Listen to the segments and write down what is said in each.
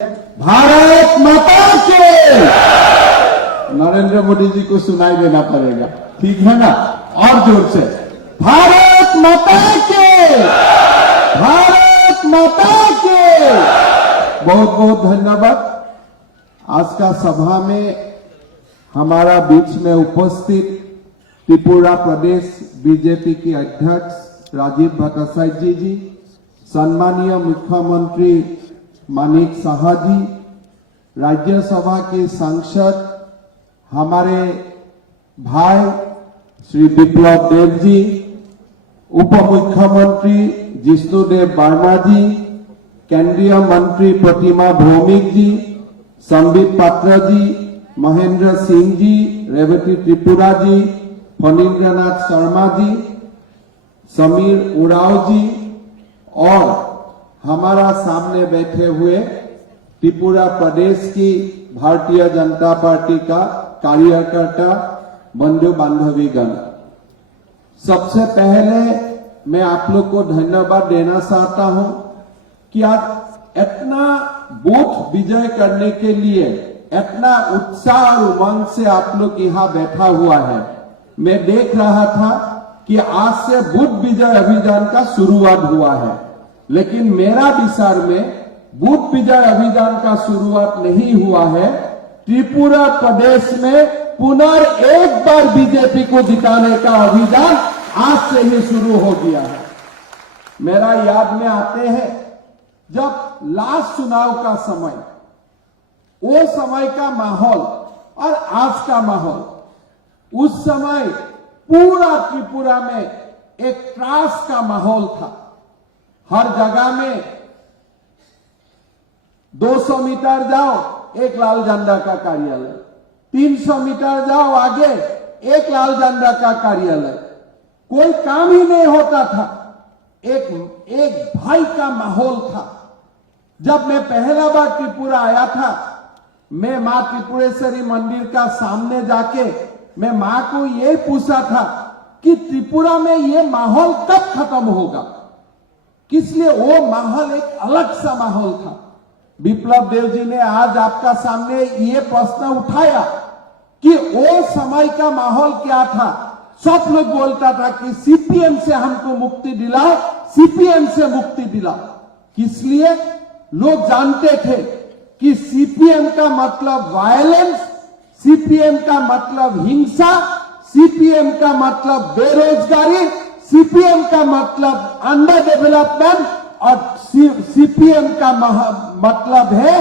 भारत माता के नरेंद्र मोदी जी को सुनाई देना पड़ेगा, ठीक है ना? और जोर से भारत माता के, भारत माता के। बहुत बहुत धन्यवाद। आज का सभा में हमारा बीच में उपस्थित त्रिपुरा प्रदेश बीजेपी के अध्यक्ष राजीव भट्टाचार्य जी, सम्मानीय मुख्यमंत्री मानिक साहा जी, राज्यसभा के सांसद हमारे भाई श्री विप्लव देव जी, उप मुख्यमंत्री जिष्णुदेव वर्मा जी, केंद्रीय मंत्री प्रतिमा भौमिक जी, संबित पात्र जी, महेंद्र सिंह जी, रेवती त्रिपुरा जी, फणीन्द्रनाथ शर्मा जी, समीर उराव जी और हमारा सामने बैठे हुए त्रिपुरा प्रदेश की भारतीय जनता पार्टी का कार्यकर्ता बंधु बांधवीगण, सबसे पहले मैं आप लोग को धन्यवाद देना चाहता हूं कि आज इतना बूथ विजय करने के लिए इतना उत्साह और उमंग से आप लोग यहां बैठा हुआ है। मैं देख रहा था कि आज से बूथ विजय अभियान का शुरुआत हुआ है, लेकिन मेरा विचार में बूथ विजय अभियान का शुरुआत नहीं हुआ है। त्रिपुरा प्रदेश में पुनः एक बार बीजेपी को जिताने का अभियान आज से ही शुरू हो गया है। मेरा याद में आते हैं जब लास्ट चुनाव का समय, वो समय का माहौल और आज का माहौल, उस समय पूरा त्रिपुरा में एक त्रास का माहौल था। हर जगह में 200 मीटर जाओ एक लाल झंडा का कार्यालय, 300 मीटर जाओ आगे एक लाल झंडा का कार्यालय, कोई काम ही नहीं होता था। एक भय का माहौल था। जब मैं पहला बार त्रिपुरा आया था, मैं मां त्रिपुरेश्वरी मंदिर का सामने जाके मैं मां को ये पूछा था कि त्रिपुरा में ये माहौल कब खत्म होगा, किसलिए वो माहौल एक अलग सा माहौल था। विप्लव देव जी ने आज आपका सामने ये प्रश्न उठाया कि वो समय का माहौल क्या था। सब लोग बोलता था कि सीपीएम से हमको मुक्ति दिलाओ, सीपीएम से मुक्ति दिलाओ। इसलिए लोग जानते थे कि सीपीएम का मतलब वायलेंस, सीपीएम का मतलब हिंसा, सीपीएम का मतलब बेरोजगारी, सीपीएम का मतलब अंडर डेवलपमेंट और सीपीएम का मतलब है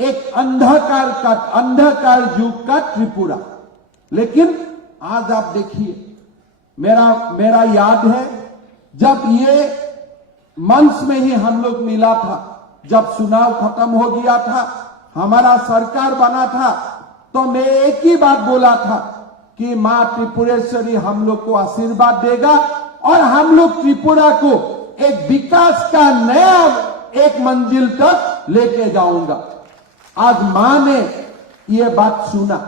एक अंधकार युग का त्रिपुरा। लेकिन आज आप देखिए, मेरा याद है जब ये मंच में ही हम लोग मिला था, जब चुनाव खत्म हो गया था, हमारा सरकार बना था, तो मैं एक ही बात बोला था कि मां त्रिपुरेश्वरी हम लोग को आशीर्वाद देगा और हम लोग त्रिपुरा को एक विकास का नया एक मंजिल तक लेके जाऊंगा। आज मां ने ये बात सुना।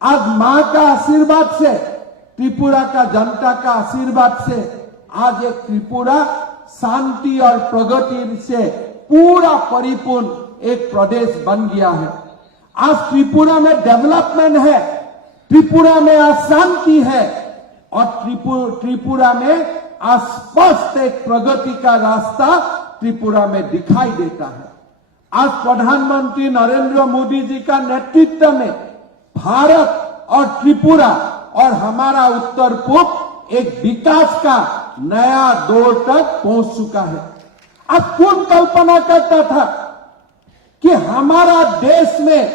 आज मां का आशीर्वाद से, त्रिपुरा का जनता का आशीर्वाद से आज एक त्रिपुरा शांति और प्रगति से पूरा परिपूर्ण एक प्रदेश बन गया है। आज त्रिपुरा में डेवलपमेंट है, त्रिपुरा में आज शांति है और त्रिपुरा में स्पष्ट एक प्रगति का रास्ता त्रिपुरा में दिखाई देता है। आज प्रधानमंत्री नरेंद्र मोदी जी का नेतृत्व में भारत और त्रिपुरा और हमारा उत्तर पूर्व एक विकास का नया दौर तक पहुंच चुका है। अब कौन कल्पना करता था कि हमारा देश में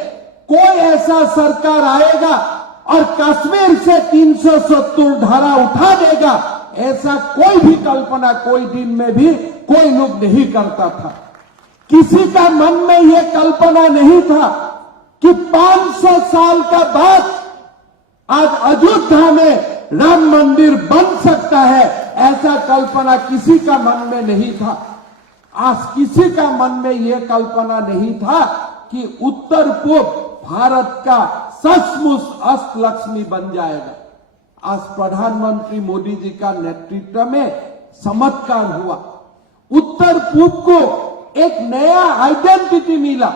कोई ऐसा सरकार आएगा और कश्मीर से 370 धारा उठा देगा? ऐसा कोई भी कल्पना कोई दिन में भी कोई लोग नहीं करता था। किसी का मन में यह कल्पना नहीं था कि 500 साल का बाद आज अयोध्या में राम मंदिर बन सकता है। ऐसा कल्पना किसी का मन में नहीं था। आज किसी का मन में यह कल्पना नहीं था कि उत्तर पूर्व भारत का सचमुच अष्टलक्ष्मी बन जाएगा। आज प्रधानमंत्री मोदी जी का नेतृत्व में चमत्कार हुआ। उत्तर पूर्व को एक नया आइडेंटिटी मिला।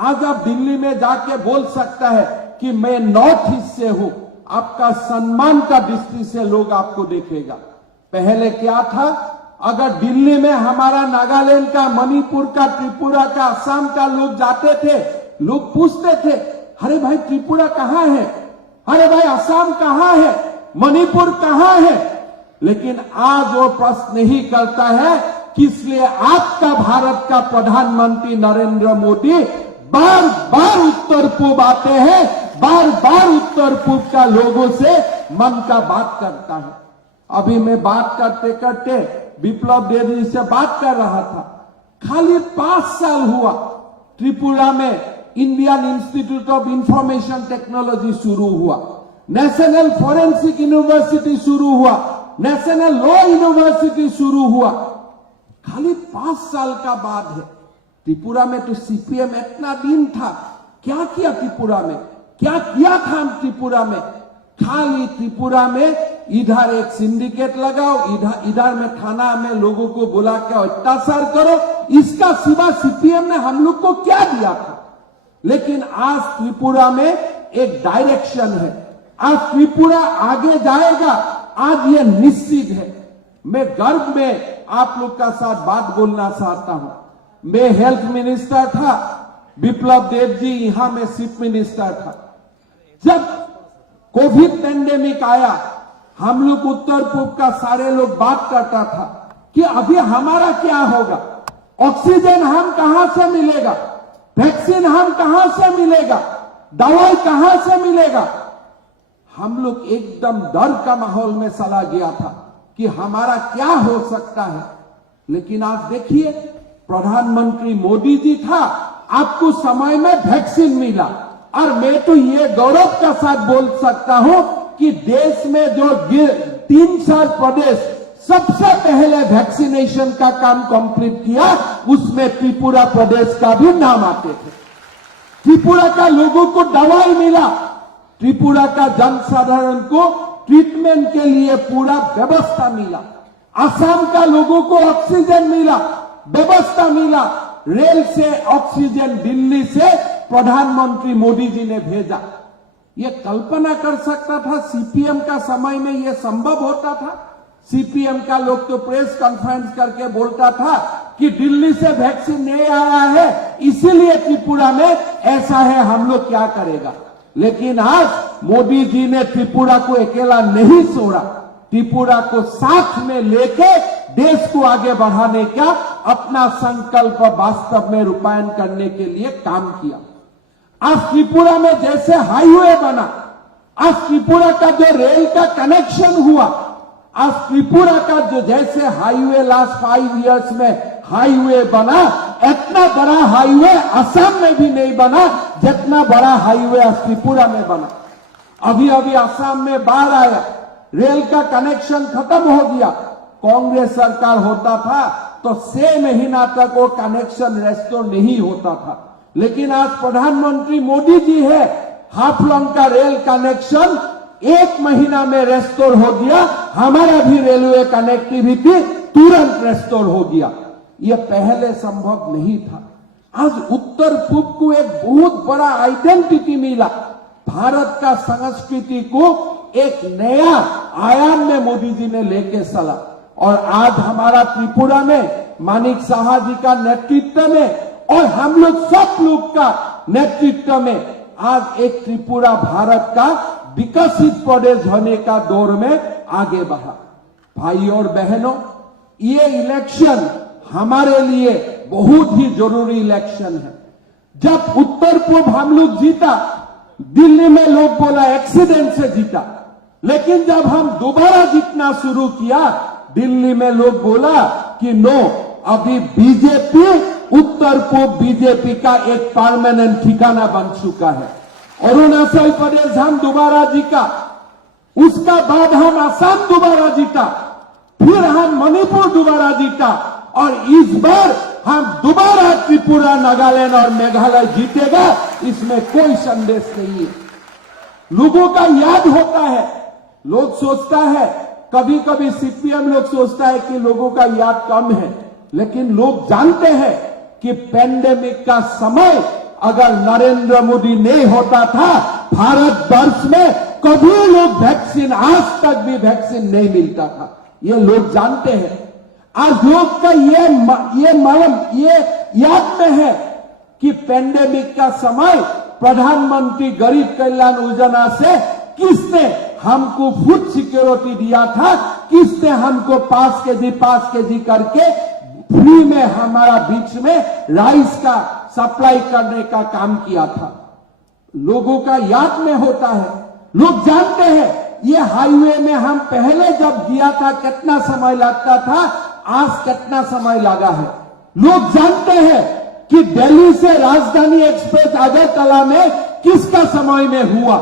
आज आप दिल्ली में जाके बोल सकता है कि मैं नॉर्थ ईस्ट से हूं, आपका सम्मान का दृष्टि से लोग आपको देखेगा। पहले क्या था, अगर दिल्ली में हमारा नागालैंड का, मणिपुर का, त्रिपुरा का, असम का लोग जाते थे, लोग पूछते थे, अरे भाई त्रिपुरा कहां है, अरे भाई असम कहां है, मणिपुर कहां है। लेकिन आज वो प्रश्न नहीं करता है, इसलिए आपका भारत का प्रधानमंत्री नरेंद्र मोदी बार बार उत्तर पूर्व आते हैं, बार बार उत्तर पूर्व का लोगों से मन का बात करता है। अभी मैं बात करते करते विप्लव देव जी से बात कर रहा था, खाली 5 साल हुआ त्रिपुरा में Indian institute of information technology शुरू हुआ, नेशनल फॉरेंसिक यूनिवर्सिटी शुरू हुआ, नेशनल लॉ यूनिवर्सिटी शुरू हुआ। खाली 5 साल का बाद है। त्रिपुरा में तो सीपीएम इतना दिन था, क्या किया त्रिपुरा में, क्या किया था त्रिपुरा में? खाली त्रिपुरा में इधर एक सिंडिकेट लगाओ, इधर में थाना में लोगों को बुला के अत्याचार करो, इसका सिवा सीपीएम ने हम लोग को क्या दिया था? लेकिन आज त्रिपुरा में एक डायरेक्शन है, आज त्रिपुरा आगे जाएगा, आज ये निश्चित है। मैं गर्व में आप लोग का साथ बात बोलना चाहता हूं। मैं हेल्थ मिनिस्टर था, विप्लव देव जी यहां में चीफ मिनिस्टर था। जब कोविड पेंडेमिक आया, हम लोग उत्तर पूर्व का सारे लोग बात करता था कि अभी हमारा क्या होगा, ऑक्सीजन हम कहां से मिलेगा, वैक्सीन हम कहां से मिलेगा, दवाई कहां से मिलेगा। हम लोग एकदम डर का माहौल में चला गया था कि हमारा क्या हो सकता है। लेकिन आज देखिए, प्रधानमंत्री मोदी जी था, आपको समय में वैक्सीन मिला, और मैं तो ये गौरव के साथ बोल सकता हूं कि देश में जो 3-4 प्रदेश सबसे पहले वैक्सीनेशन का काम कंप्लीट किया, उसमें त्रिपुरा प्रदेश का भी नाम आते थे। त्रिपुरा का लोगों को दवाई मिला, त्रिपुरा का जनसाधारण को ट्रीटमेंट के लिए पूरा व्यवस्था मिला, असम का लोगों को ऑक्सीजन मिला, व्यवस्था मिला, रेल से ऑक्सीजन दिल्ली से प्रधानमंत्री मोदी जी ने भेजा। ये कल्पना कर सकता था सीपीएम का समय में ये संभव होता था? सीपीएम का लोग तो प्रेस कॉन्फ्रेंस करके बोलता था कि दिल्ली से वैक्सीन नहीं आया है, इसीलिए त्रिपुरा में ऐसा है, हम लोग क्या करेगा। लेकिन आज मोदी जी ने त्रिपुरा को अकेला नहीं छोड़ा, त्रिपुरा को साथ में लेके देश को आगे बढ़ाने का अपना संकल्प वास्तव में रूपायन करने के लिए काम किया। आज त्रिपुरा में जैसे हाईवे बना, आज त्रिपुरा का जो रेल का कनेक्शन हुआ, आज त्रिपुरा का जो जैसे हाईवे लास्ट 5 इयर्स में हाईवे बना, इतना बड़ा हाईवे असम में भी नहीं बना जितना बड़ा हाईवे आज त्रिपुरा में बना। अभी अभी असम में बाढ़ आया, रेल का कनेक्शन खत्म हो गया। कांग्रेस सरकार होता था तो 6 महीना तक वो कनेक्शन रेस्टोर नहीं होता था। लेकिन आज प्रधानमंत्री मोदी जी है, हाफलंग का रेल कनेक्शन 1 महीना में रेस्टोर हो गया, हमारा भी रेलवे कनेक्टिविटी तुरंत रेस्टोर हो गया। यह पहले संभव नहीं था। आज उत्तर पूर्व को एक बहुत बड़ा आइडेंटिटी मिला, भारत का संस्कृति को एक नया आयाम में मोदी जी ने लेके चला। और आज हमारा त्रिपुरा में मानिक साहा जी का नेतृत्व में और हम लोग सब लोग का नेतृत्व में आज एक त्रिपुरा भारत का विकसित प्रदेश होने का दौर में आगे बढ़ा। भाई और बहनों, ये इलेक्शन हमारे लिए बहुत ही जरूरी इलेक्शन है। जब उत्तर पूर्व हम लोग जीता, दिल्ली में लोग बोला एक्सीडेंट से जीता, लेकिन जब हम दोबारा जीतना शुरू किया, दिल्ली में लोग बोला कि नो, अभी बीजेपी, उत्तर पूर्व बीजेपी का एक परमानेंट ठिकाना बन चुका है। अरुणाचल प्रदेश हम दोबारा जीता, उसका बाद हम असम दोबारा जीता, फिर हम मणिपुर दोबारा जीता, और इस बार हम दोबारा त्रिपुरा, नागालैंड और मेघालय जीतेगा, इसमें कोई संदेश नहीं है। लोगों का याद होता है, लोग सोचता है, कभी कभी सीपीएम लोग सोचता है कि लोगों का याद कम है, लेकिन लोग जानते हैं कि पेंडेमिक का समय अगर नरेंद्र मोदी नहीं होता था, भारतवर्ष में कभी लोग वैक्सीन, आज तक भी वैक्सीन नहीं मिलता था। ये लोग जानते हैं। आज लोग का ये मालूम, ये याद में है कि पेंडेमिक का समय प्रधानमंत्री गरीब कल्याण योजना से किसने हमको फूड सिक्योरिटी दिया था, किसने हमको 5 केजी करके फ्री में हमारा बीच में राइस का सप्लाई करने का काम किया था। लोगों का याद में होता है, लोग जानते हैं। ये हाईवे में हम पहले जब दिया था कितना समय लगता था, आज कितना समय लगा है। लोग जानते हैं कि दिल्ली से राजधानी एक्सप्रेस अगरतला में किसका समय में हुआ।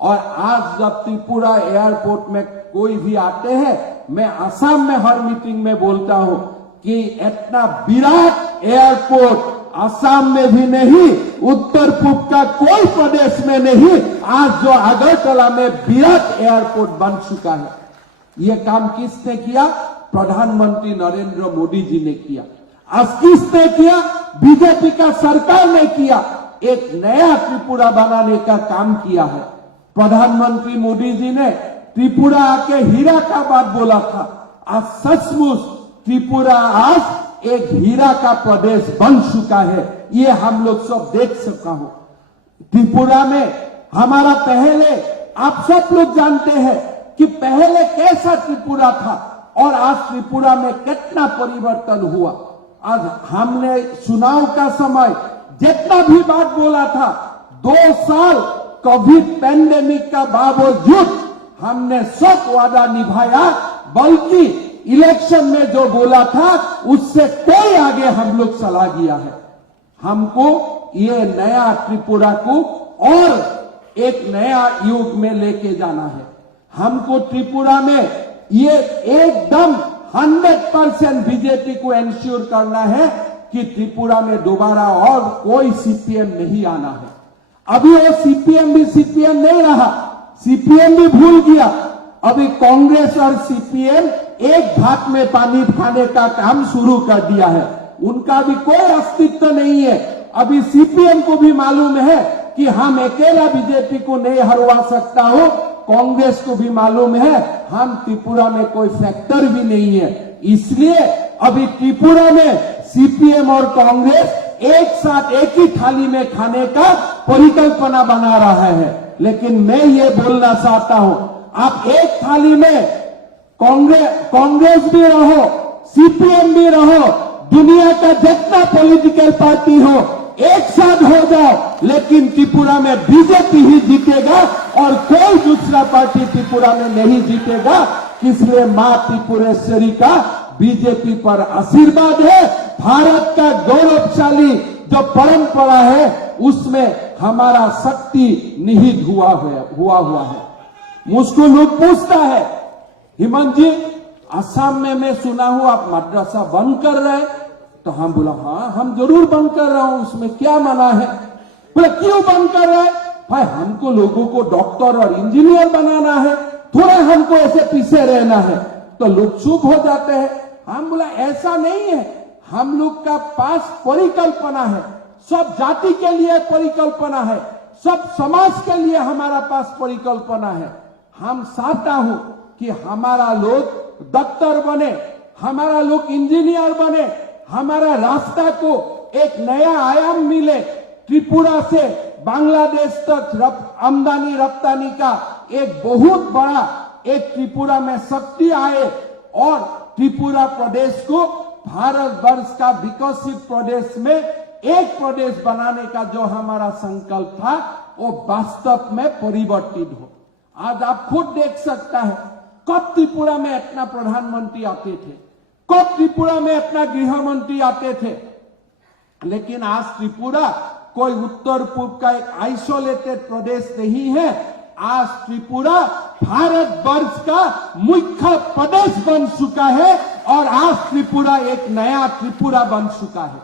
और आज जब त्रिपुरा एयरपोर्ट में कोई भी आते हैं, मैं असम में हर मीटिंग में बोलता हूं कि इतना विराट एयरपोर्ट असम में भी नहीं, उत्तर पूर्व का कोई प्रदेश में नहीं, आज जो अगरतला में विराट एयरपोर्ट बन चुका है। यह काम किसने किया? प्रधानमंत्री नरेंद्र मोदी जी ने किया। आज किसने किया? बीजेपी का सरकार ने किया। एक नया त्रिपुरा बनाने का काम किया है। प्रधानमंत्री मोदी जी ने त्रिपुरा आके हीरा का बात बोला था। आज सचमुच त्रिपुरा आज एक हीरा का प्रदेश बन चुका है। ये हम लोग सब देख सका हो। त्रिपुरा में हमारा पहले, आप सब लोग जानते हैं कि पहले कैसा त्रिपुरा था और आज त्रिपुरा में कितना परिवर्तन हुआ। आज हमने चुनाव का समय जितना भी बात बोला था, 2 साल कोविड पैंडेमिक का बावजूद हमने सब वादा निभाया, बल्कि इलेक्शन में जो बोला था उससे कोई आगे हम लोग चला गया है। हमको ये नया त्रिपुरा को और एक नया युग में लेके जाना है। हमको त्रिपुरा में ये एकदम 100% बीजेपी को एंश्योर करना है कि त्रिपुरा में दोबारा और कोई सीपीएम नहीं आना है। अभी वो सीपीएम भी सीपीएम नहीं रहा, सीपीएम भी भूल गया। अभी कांग्रेस और सीपीएम एक भात में पानी खाने का काम शुरू कर दिया है। उनका भी कोई अस्तित्व नहीं है। अभी सीपीएम को भी मालूम है कि हम अकेला बीजेपी को नहीं हरवा सकता हो। कांग्रेस को भी मालूम है हम त्रिपुरा में कोई फैक्टर भी नहीं है। इसलिए अभी त्रिपुरा में सीपीएम और कांग्रेस एक साथ एक ही थाली में खाने का परिकल्पना बना रहा है। लेकिन मैं ये बोलना चाहता हूं, आप एक थाली में कांग्रेस भी रहो, सीपीएम भी रहो, दुनिया का जितना पॉलिटिकल पार्टी हो, एक साथ हो जाओ, लेकिन त्रिपुरा में बीजेपी ही जीतेगा और कोई दूसरा पार्टी त्रिपुरा में नहीं जीतेगा। इसलिए मां त्रिपुरेश्वरी का बीजेपी पर आशीर्वाद है। भारत का गौरवशाली जो परंपरा है उसमें हमारा शक्ति निहित हुआ है। मुझको लोग पूछता है, हिमंत जी असम में मैं सुना हूं आप मदरसा बंद कर रहे हैं। तो हम बोला हाँ हम जरूर बंद कर रहा हूं, उसमें क्या मना है। बोला क्यों बंद कर रहे हैं? भाई हमको लोगों को डॉक्टर और इंजीनियर बनाना है, थोड़ा हमको ऐसे पीछे रहना है। तो लोग चुप हो जाते हैं। हम बोला ऐसा नहीं है, हम लोग का पास परिकल्पना है, सब जाति के लिए परिकल्पना है, सब समाज के लिए हमारा पास परिकल्पना है। हम चाहता हूं कि हमारा लोग डॉक्टर बने, हमारा लोग इंजीनियर बने, हमारा रास्ता को एक नया आयाम मिले। त्रिपुरा से बांग्लादेश तक आमदनी रफ्तानी का एक बहुत बड़ा एक त्रिपुरा में शक्ति आए और त्रिपुरा प्रदेश को भारतवर्ष का विकसित प्रदेश में एक प्रदेश बनाने का जो हमारा संकल्प था वो वास्तव में परिवर्तित हो। आज आप खुद देख सकता है कब त्रिपुरा में इतना प्रधानमंत्री आते थे, कब त्रिपुरा में इतना गृह मंत्री आते थे। लेकिन आज त्रिपुरा कोई उत्तर पूर्व का एक आइसोलेटेड प्रदेश नहीं है। आज त्रिपुरा भारतवर्ष का मुख्य प्रदेश बन चुका है और आज त्रिपुरा एक नया त्रिपुरा बन चुका है।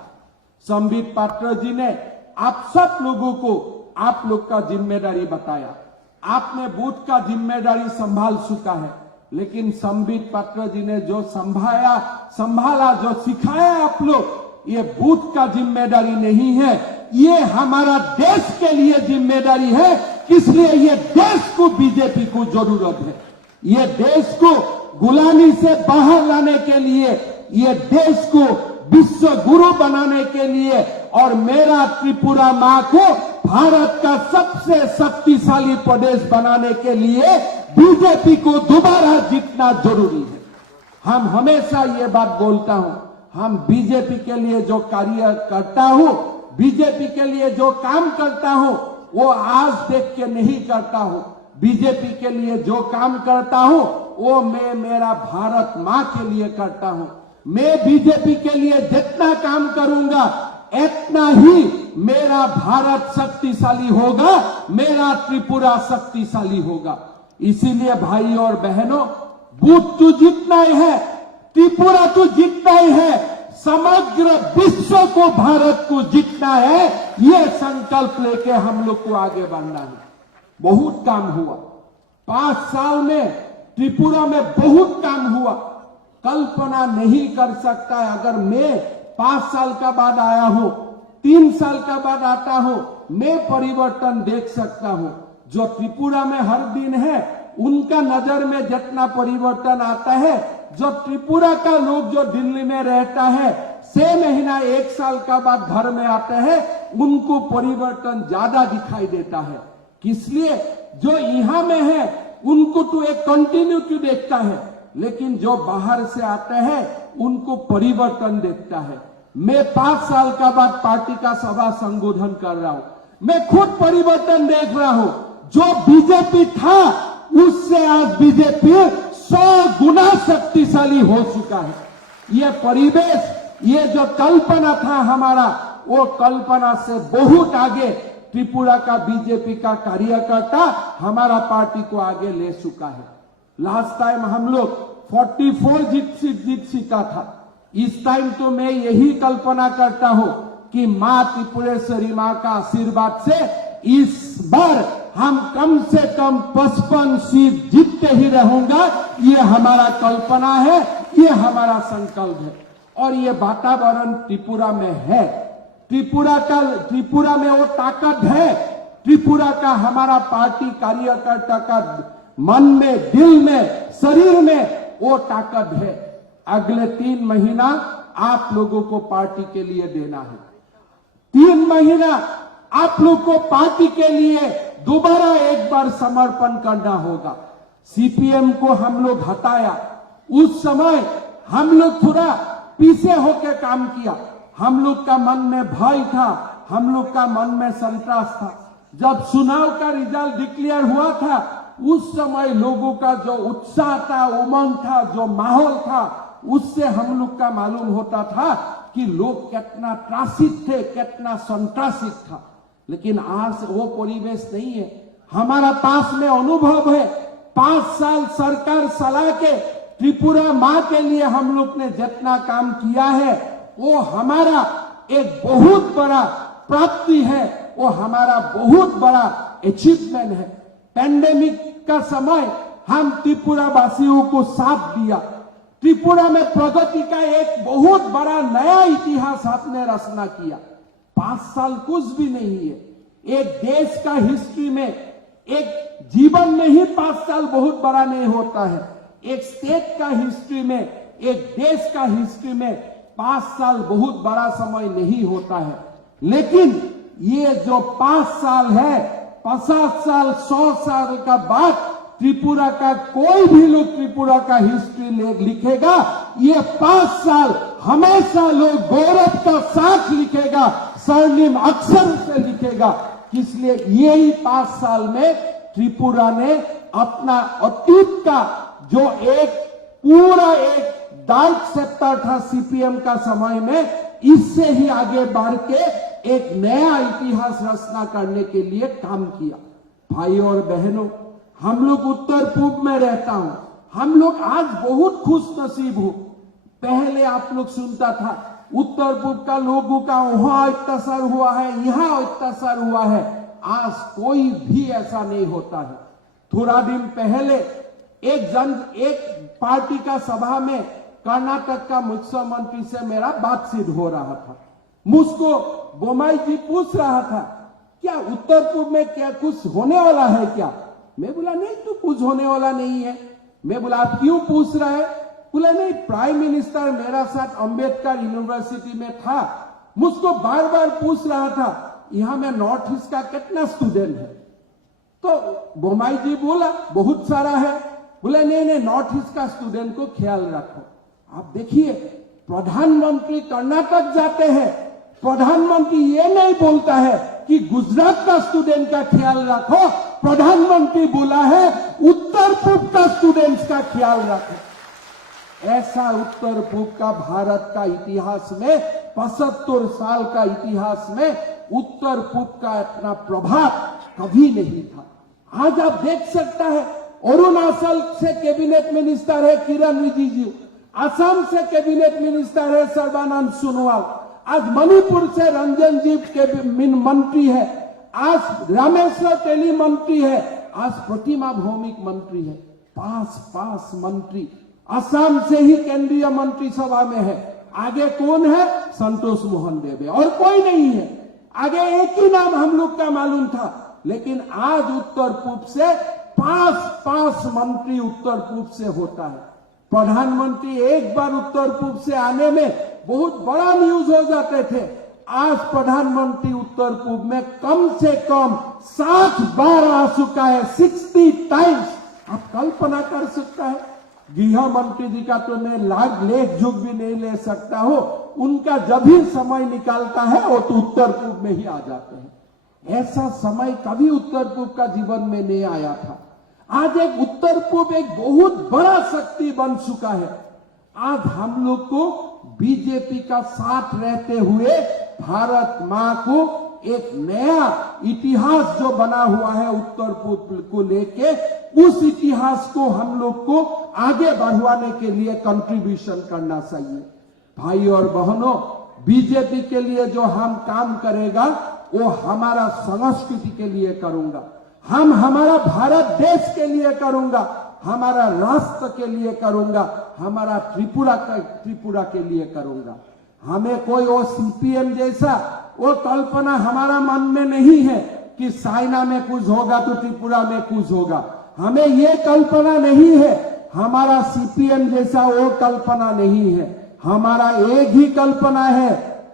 संबित पात्र जी ने आप सब लोगों को आप लोग का जिम्मेदारी बताया, आपने बूथ का जिम्मेदारी संभाल चुका है। लेकिन संबित पात्र जी ने जो संभाला, जो सिखाया आप लोग, ये बूथ का जिम्मेदारी नहीं है, ये हमारा देश के लिए जिम्मेदारी है, इसलिए ये देश को बीजेपी को जरूरत है। ये देश को गुलामी से बाहर लाने के लिए, ये देश को विश्व गुरु बनाने के लिए और मेरा त्रिपुरा मां को भारत का सबसे शक्तिशाली प्रदेश बनाने के लिए बीजेपी को दोबारा जीतना जरूरी है। हम हमेशा ये बात बोलता हूं, हम बीजेपी के लिए जो कार्य करता हूं, बीजेपी के लिए जो काम करता हूं, वो आज देख के नहीं करता हूं। बीजेपी के लिए जो काम करता हूं, वो मैं मेरा भारत मां के लिए करता हूं। मैं बीजेपी के लिए जितना काम करूंगा, इतना ही मेरा भारत शक्तिशाली होगा, मेरा त्रिपुरा शक्तिशाली होगा। इसीलिए भाई और बहनों, बूथ तो जीतना ही है, त्रिपुरा तो जीतना ही है, समग्र विश्व को, भारत को जीतना है। ये संकल्प लेके हम लोग को आगे बढ़ना है। बहुत काम हुआ 5 साल में, त्रिपुरा में बहुत काम हुआ। कल्पना नहीं कर सकता है, अगर मैं 5 साल का बाद आया हूं, 3 साल का बाद आता हूं, मैं परिवर्तन देख सकता हूं। जो त्रिपुरा में हर दिन है, उनका नजर में जितना परिवर्तन आता है, जो त्रिपुरा का लोग जो दिल्ली में रहता है, 6 महीना 1 साल का बाद घर में आते हैं, उनको परिवर्तन ज्यादा दिखाई देता है। इसलिए जो यहां में है उनको तो एक कंटिन्यूटी देखता है, लेकिन जो बाहर से आते हैं उनको परिवर्तन देखता है। मैं 5 साल का बाद पार्टी का सभा संबोधन कर रहा हूं, मैं खुद परिवर्तन देख रहा हूं। जो बीजेपी था, उससे आज बीजेपी 100 गुना शक्तिशाली हो चुका है। ये परिवेश, ये जो कल्पना था हमारा, वो कल्पना से बहुत आगे त्रिपुरा का बीजेपी का कार्यकर्ता हमारा पार्टी को आगे ले चुका है। लास्ट टाइम हम लोग 44 जीत सीता था। इस टाइम तो मैं यही कल्पना करता हूं कि मां त्रिपुरेश्वरी मां का आशीर्वाद से इस बार हम कम से कम 55 सीट जीतते ही रहूंगा। ये हमारा कल्पना है, ये हमारा संकल्प है और ये वातावरण त्रिपुरा में है। त्रिपुरा में वो ताकत है। त्रिपुरा का हमारा पार्टी कार्यकर्ता का मन में, दिल में, शरीर में वो ताकत है। अगले 3 महीना आप लोगों को पार्टी के लिए देना है। 3 महीना आप लोग को पार्टी के लिए दोबारा एक बार समर्पण करना होगा। सीपीएम को हम लोग हटाया, उस समय हम लोग थोड़ा पीछे होकर काम किया। हम लोग का मन में भय था, हम लोग का मन में संतोष था। जब चुनाव का रिजल्ट डिक्लेयर हुआ था, उस समय लोगों का जो उत्साह था, उमंग था, जो माहौल था, उससे हम लोग का मालूम होता था कि लोग कितना त्रासित थे, कितना संत्रासित था। लेकिन आज वो परिवेश नहीं है। हमारा पास में अनुभव है। 5 साल सरकार चला के त्रिपुरा मां के लिए हम लोग ने जितना काम किया है, वो हमारा एक बहुत बड़ा प्राप्ति है, वो हमारा बहुत बड़ा अचीवमेंट है। पैंडेमिक का समय हम त्रिपुरा वासियों को साथ दिया। त्रिपुरा में प्रगति का एक बहुत बड़ा नया इतिहास आपने रचना किया। 5 साल कुछ भी नहीं है। एक देश का हिस्ट्री में, एक जीवन में ही 5 साल बहुत बड़ा नहीं होता है। एक स्टेट का हिस्ट्री में, एक देश का हिस्ट्री में 5 साल बहुत बड़ा समय नहीं होता है। लेकिन ये जो 5 साल है, 50 साल, 100 साल का बाद त्रिपुरा का कोई भी लोग त्रिपुरा का हिस्ट्री लिखेगा, ये 5 साल हमेशा लोग गौरव का साथ लिखेगा, स्वर्णिम अक्षर से लिखेगा। इसलिए यही 5 साल में त्रिपुरा ने अपना अतीत का जो एक पूरा एक डार्क सेक्टर था सीपीएम का समय में, इससे ही आगे बढ़ के एक नया इतिहास रचना करने के लिए काम किया। भाई और बहनों, हम लोग उत्तर पूर्व में रहता हूं, हम लोग आज बहुत खुश नसीब हो। पहले आप लोग सुनता था उत्तर पूर्व का लोगों का वहां अत्याचार हुआ है, यहां अत्याचार हुआ है। आज कोई भी ऐसा नहीं होता है। थोड़ा दिन पहले एक पार्टी का सभा में कर्नाटक का मुख्यमंत्री से मेरा बातचीत हो रहा था। मुझको बोमाई जी पूछ रहा था, क्या उत्तर पूर्व में क्या कुछ होने वाला है क्या? मैं बोला नहीं, तो कुछ होने वाला नहीं है। मैं बोला आप क्यों पूछ रहे हैं? बोला नहीं, प्राइम मिनिस्टर मेरा साथ अंबेडकर यूनिवर्सिटी में था, मुझको बार बार पूछ रहा था यहां में नॉर्थ ईस्ट का कितना स्टूडेंट है। तो बोमाई जी बोला बहुत सारा है। बोले नहीं, नॉर्थ ईस्ट का स्टूडेंट को ख्याल रखो। आप देखिए, प्रधानमंत्री कर्नाटक जाते हैं, प्रधानमंत्री ये नहीं बोलता है कि गुजरात का स्टूडेंट का ख्याल रखो, प्रधानमंत्री बोला है उत्तर पूर्व का स्टूडेंट्स का ख्याल रखो। ऐसा उत्तर पूर्व का भारत का इतिहास में 75 साल का इतिहास में उत्तर पूर्व का इतना प्रभाव कभी नहीं था। आज आप देख सकता है, अरुणाचल से कैबिनेट मिनिस्टर है किरण रिजिजू, असम से कैबिनेट मिनिस्टर है सर्बानंद सोनोवाल, आज मणिपुर से रंजन जी के मंत्री है, आज रामेश्वर तेली मंत्री है, आज प्रतिमा भौमिक मंत्री है। 5 मंत्री असम से ही केंद्रीय मंत्रिसभा में है। आगे कौन है? संतोष मोहन देवे, और कोई नहीं है। आगे एक ही नाम हम लोग का मालूम था, लेकिन आज उत्तर पूर्व से 5 मंत्री उत्तर पूर्व से होता है। प्रधानमंत्री एक बार उत्तर पूर्व से आने में बहुत बड़ा न्यूज हो जाते थे। आज प्रधानमंत्री उत्तर पूर्व में कम से कम 60 बार आ चुका है, 60 टाइम्स। आप कल्पना कर सकता है? गृह मंत्री जी का तो मैं लेख झुक भी नहीं ले सकता हो, उनका जब भी समय निकालता है वो तो उत्तर पूर्व में ही आ जाते हैं। ऐसा समय कभी उत्तर पूर्व का जीवन में नहीं आया था। आज एक उत्तर पूर्व एक बहुत बड़ा शक्ति बन चुका है। आज हम लोग को बीजेपी का साथ रहते हुए भारत मां को एक नया इतिहास जो बना हुआ है उत्तर पूर्व को लेके, उस इतिहास को हम लोग को आगे बढ़वाने के लिए कंट्रीब्यूशन करना चाहिए। भाई और बहनों, बीजेपी के लिए जो हम काम करेगा वो हमारा संस्कृति के लिए करूंगा, हम हमारा भारत देश के लिए करूंगा, हमारा राष्ट्र के लिए करूंगा, हमारा त्रिपुरा के लिए करूंगा। हमें कोई वो सीपीएम जैसा वो कल्पना हमारा मन में नहीं है कि चाइना में कुछ होगा तो त्रिपुरा में कुछ होगा। हमें ये कल्पना नहीं है, हमारा सीपीएम जैसा वो कल्पना नहीं है। हमारा एक ही कल्पना है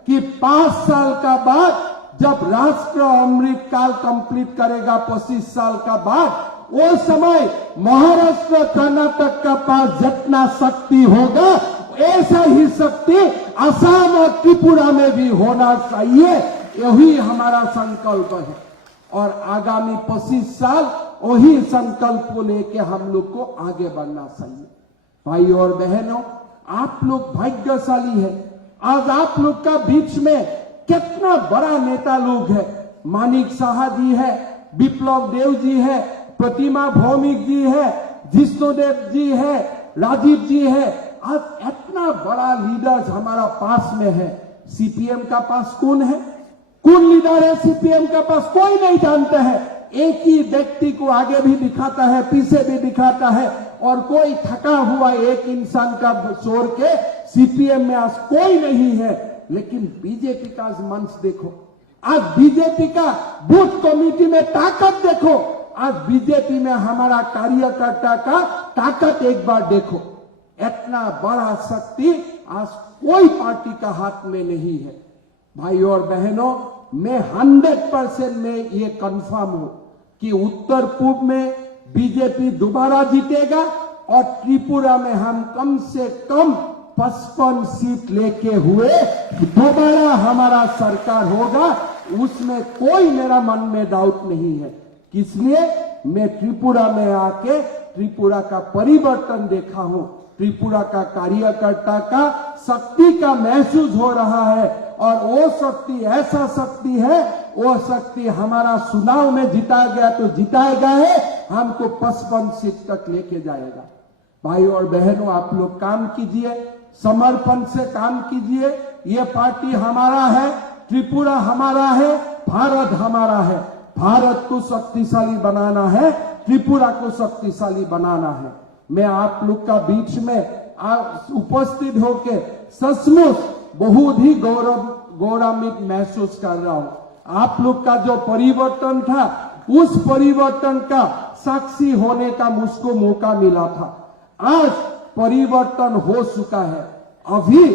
कि 5 साल का बाद जब राष्ट्र अमृत काल कंप्लीट करेगा, 25 साल का बाद, वो समय महाराष्ट्र कर्नाटक का पास जितना शक्ति होगा ऐसा ही शक्ति असम और त्रिपुरा में भी होना चाहिए। यही हमारा संकल्प है और आगामी 25 साल वही संकल्प को लेके हम लोग को आगे बढ़ना चाहिए। भाई और बहनों, आप लोग भाग्यशाली है। आज आप लोग का बीच में कितना बड़ा नेता लोग है। मानिक शाह जी है, विप्लव देव जी है, प्रतिमा भौमिक जी है, जिष्णुदेव जी है, राजीव जी है। आज इतना बड़ा लीडर्स हमारा पास में है। सीपीएम का पास कौन है? कौन लीडर है सीपीएम का पास? कोई नहीं जानते हैं। एक ही व्यक्ति को आगे भी दिखाता है, पीछे भी दिखाता है, और कोई थका हुआ एक इंसान का छोड़ के सीपीएम में आज कोई नहीं है। लेकिन बीजेपी का आज मंच देखो, आज बीजेपी का बूथ कमेटी में ताकत देखो, आज बीजेपी में हमारा कार्यकर्ता का ताकत एक बार देखो। इतना बड़ा शक्ति आज कोई पार्टी का हाथ में नहीं है। भाई और बहनों, मैं 100% में ये कंफर्म हूं कि उत्तर पूर्व में बीजेपी दोबारा जीतेगा और त्रिपुरा में हम कम से कम 55 सीट लेके हुए दोबारा हमारा सरकार होगा। उसमें कोई मेरा मन में डाउट नहीं है। इसलिए मैं त्रिपुरा में आके त्रिपुरा का परिवर्तन देखा हूं। त्रिपुरा का कार्यकर्ता का शक्ति का महसूस हो रहा है, और वो शक्ति ऐसा शक्ति है, वो शक्ति हमारा चुनाव में जिताया गया तो जिताएगा है, हमको 55 सीट तक लेके जाएगा। भाई और बहनों, आप लोग काम कीजिए, समर्पण से काम कीजिए। ये पार्टी हमारा है, त्रिपुरा हमारा है, भारत हमारा है। भारत को शक्तिशाली बनाना है, त्रिपुरा को शक्तिशाली बनाना है। मैं आप लोग का बीच में उपस्थित होके सचमुच बहुत ही गौरवान्वित महसूस कर रहा हूं। आप लोग का जो परिवर्तन था, उस परिवर्तन का साक्षी होने का मुझको मौका मिला था। आज परिवर्तन हो चुका है। अभी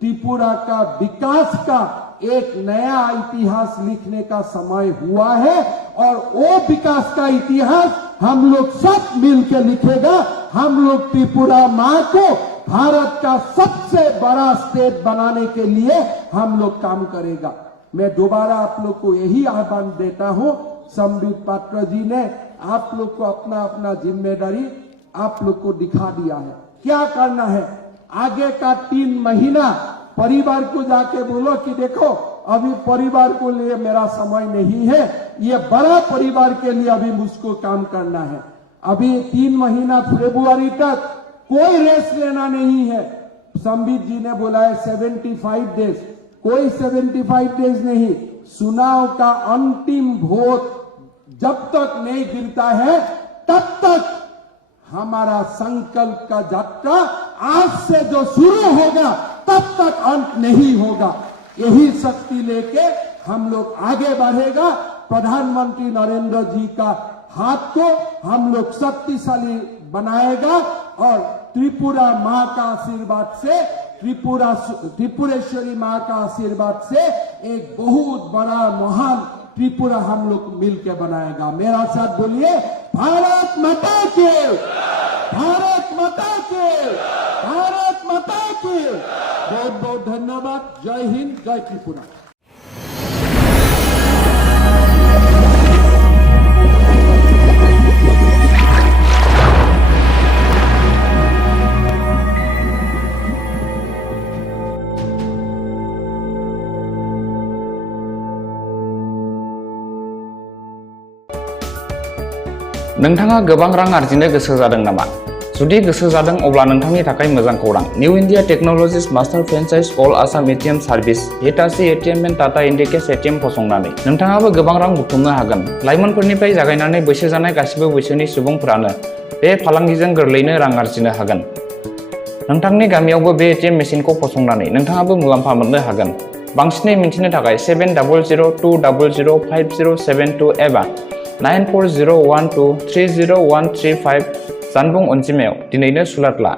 त्रिपुरा का विकास का एक नया इतिहास लिखने का समय हुआ है और वो विकास का इतिहास हम लोग सब मिलकर लिखेगा। हम लोग त्रिपुरा मां को भारत का सबसे बड़ा स्टेट बनाने के लिए हम लोग काम करेगा। मैं दोबारा आप लोग को यही आह्वान देता हूं, संबित पात्र जी ने आप लोग को अपना अपना जिम्मेदारी आप लोग को दिखा दिया है। क्या करना है आगे का 3 महीना, परिवार को जाके बोलो कि देखो अभी परिवार को लिए मेरा समय नहीं है, ये बड़ा परिवार के लिए अभी मुझको काम करना है। अभी 3 महीना फरवरी तक कोई रेस्ट लेना नहीं है। संबित जी ने बोला है 75 डेज, कोई 75 डेज नहीं। चुनाव का अंतिम वोट जब तक नहीं गिरता है तब तक हमारा संकल्प का यात्रा आज से जो शुरू होगा तब तक अंत नहीं होगा। यही शक्ति लेके हम लोग आगे बढ़ेगा। प्रधानमंत्री नरेंद्र जी का हाथ को हम लोग शक्तिशाली बनाएगा और त्रिपुरा मां का आशीर्वाद से, त्रिपुरेश्वरी मां का आशीर्वाद से एक बहुत बड़ा महान त्रिपुरा हम लोग मिलकर बनाएगा। मेरा साथ बोलिए, भारत माता की, भारत माता की, भारत माता की। बहुत बहुत धन्यवाद। जय हिंद, जय त्रिपुरा। नोंथाङा गोबां रां आर्जिनो गोसो जादों नामा? जुदि गोसो जादों अब्ला नोंथांनि थाखाय मोजां खौरां। New India technologies master franchise all Assam ATM service Hitachi ATM and Tata Indicash ATM फसंनानै नोंथाङाबो गोबां रां बुथुमनो हागोन। लाइमोनफोरनिफ्राय जागायनानै बैसो जानाय गासिबो बैसोनि सुबुंफोरानो बे फालांगिजों गोरलैयैनो रां आर्जिनो हागोन। नोंथांनि गामियावबो बे एटिएम मेसिनखौ फसंनानै नोंथाङाबो मुलाम्फा मोननो हागोन। बांसिनै मिन्थिनो थाखाय 7002005007 एबा 9401230135 जानबुं अनजिमायाव दिनैनो सुलाद ला।